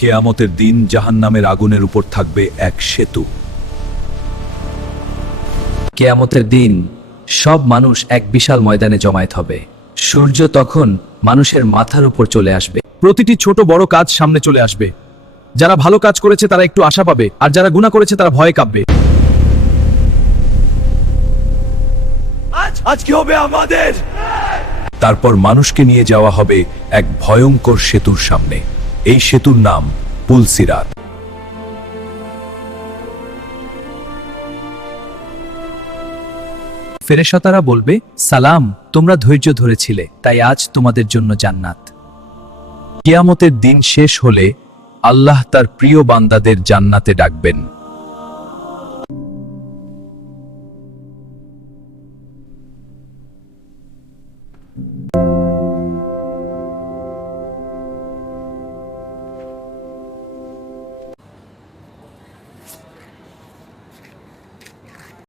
কেয়ামতের দিন জাহান্নামের আগুনের উপর থাকবে এক সেতু। কেয়ামতের দিন সব মানুষ এক বিশাল ময়দানে জমায়েত হবে। সূর্য তখন মানুষের মাথার উপর চলে আসবে। প্রতিটি ছোট বড় কাজ সামনে চলে আসবে। যারা ভালো কাজ করেছে তারা একটু আশা পাবে, আর যারা গুনাহ করেছে তারা ভয়ে কাঁপবে। আজ কি হবে আমাদের? তারপর মানুষকে নিয়ে যাওয়া হবে এক ভয়ঙ্কর সেতুর সামনে। এই সেতুর নাম পুল সিরাত। ফেরেশতারা বলবে, সালাম, তোমরা ধৈর্য ধরেছিলে, তাই আজ তোমাদের জন্য জান্নাত। কিয়ামতের দিন শেষ হলে আল্লাহ তার প্রিয় বান্দাদের জান্নাতে ডাকবেন।